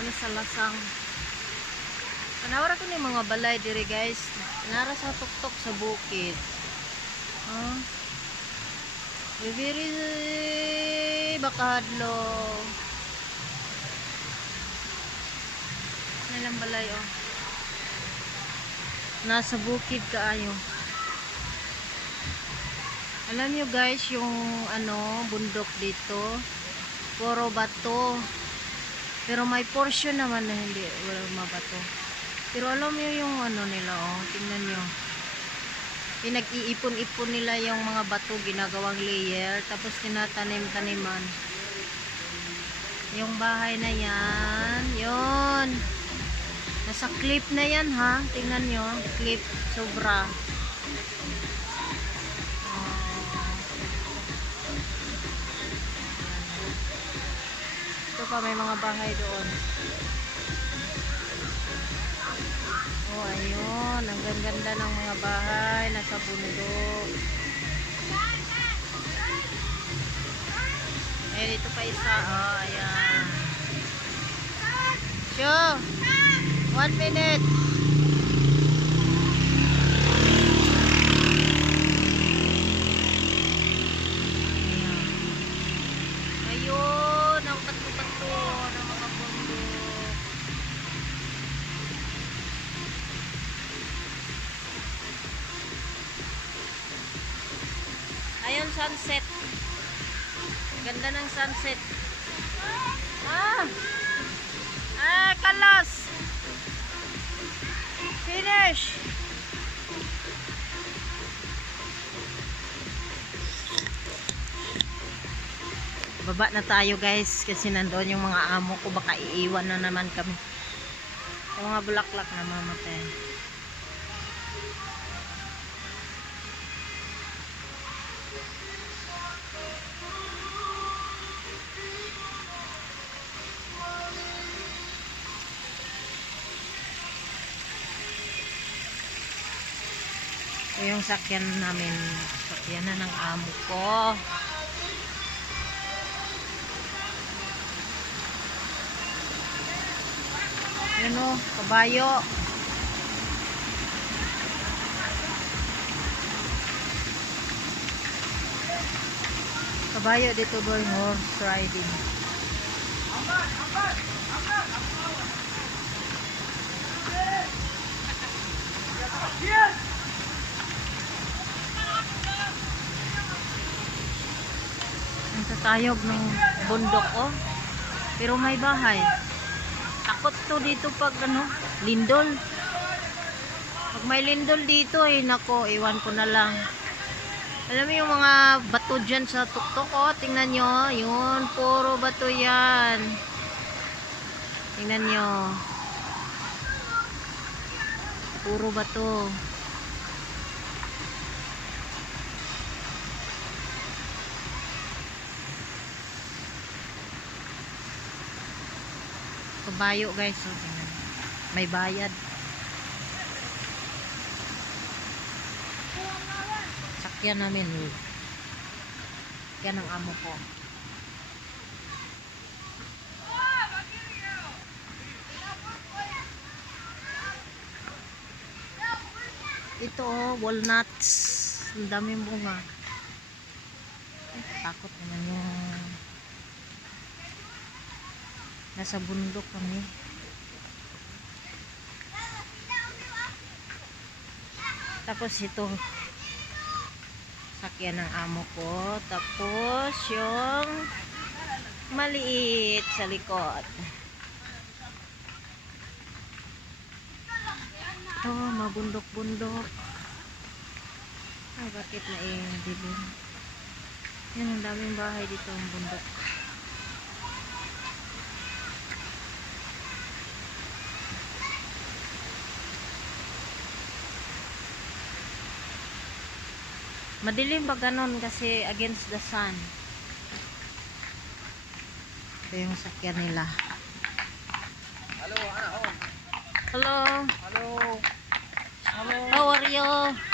Ano sa lasang. Panawara ko ni mga balay diri guys. Nara sa tuktok sa bukid. Huh? Very bakadlo. Nalang balay oh. Nasa bukid kaayo. Alam nyo guys, yung ano, bundok dito, puro bato. Pero may portion naman na hindi, wala mabato. Pero alam nyo yung ano nila, oh, tingnan nyo. Pinag-iipon-ipon nila yung mga bato, ginagawang layer, tapos tinatanim-taniman. Yung bahay na yan, yon Nasa clip na yan ha, tingnan nyo, clip, sobra. Pa may mga bahay doon. Oh, ayun. Ang ganda ng mga bahay. Nasa bundok. Eh, dito pa isa. Oh, ayan. Show. One minute. Ayun, sunset. Ganda ng sunset. Ah! Ah, kalas! Finish! Baba na tayo guys kasi nandoon yung mga amo ko baka iiwan na naman kami. Yung mga bulaklak na mamatay. Ito yung sakyan namin. Sakyan na ng amo ko. Yun o, kabayo. Kabayo dito boy, horse riding. Ang tatayog ng bundok oh. Pero may bahay. Takot to dito pag ano, lindol. Pag may lindol dito eh, nako, iwan ko na lang. Alam mo yung mga bato dyan sa tuktok, oh, tingnan nyo, yun, puro bato yan. Tingnan nyo. Puro bato. Kabayo guys, tingnan. May bayad. Sakyan namin. Yan ang amo ko. Ito oh, walnuts. Ang daming bunga. Ay, takot naman yung nasa bundok kami. Tapos ito sakyan ng amo ko. Tapos yung maliit sa likod. Ito, mabundok-bundok. Ay, bakit na eh, dilim. Yan, ang daming bahay dito ang bundok. Madilim ba ganon kasi against the sun. Ito yung sakyan nila. Halo, ano? Hello. Halo. Halo. How are you?